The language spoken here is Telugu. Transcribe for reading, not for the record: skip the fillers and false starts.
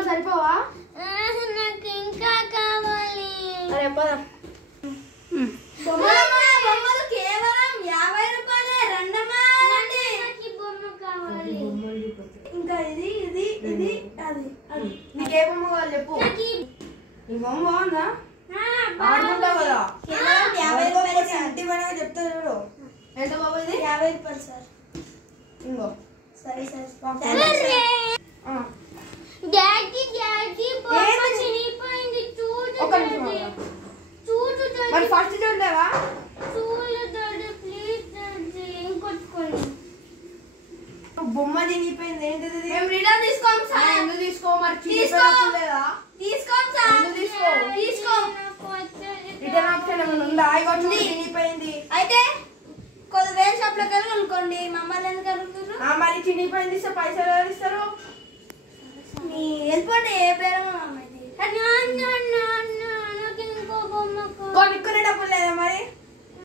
రూపాయలు సరిపోవా? నాకు ఇంకా కావాలి. అరే పద. బొమ్మలు కేవలం 50 రూపాయలే. రండమ్మా. బొమ్మ కావాలి. ఇంకా ఇది ఇది ఇది అది అది. నీకు ఏ బొమ్మ కావాలి చెప్పు. ఈ బొమ్మ బాగుందా? ఆడుకుంటావు కదా. కేవలం 50 రూపాయలు సార్. ఇంటి పైన చెప్తా చూడు. ఎంత బాబు ఇది? 50 రూపాయలు సార్. ఇంకో సరే సార్. డాడీ బొమ్మ చినిగిపోయింది. ఒక నిమిషం. మరి ఫస్ట్ చూడలేవా? ప్లీజ్ ఇంకొట్టుకోండి. బొమ్మ చినిగిపోయింది ఏంటిది? మేము రిటర్న్ తీసుకోం సార్. ఎందుకు తీసుకో? మరి తీసుకో. లేదా? తీసుకోం సార్. ఎందుకు తీసుకో? తీసుకోం. రిటర్న్ ఆప్షన్ ఏమైనా ఉందా? ఇగో చూడు చినిగిపోయింది. అయితే కొద్ది వేరే షాప్లోకి వెళ్ళి కొనుక్కోండి. మమ్మల్ని ఎందుకు అడుగుతున్నారు? మరి చినిగిపోయింది ఇస్తే పైసలు ఎవరు ఇస్తారు? వెళ్ళిపోండి. ఏ పేరు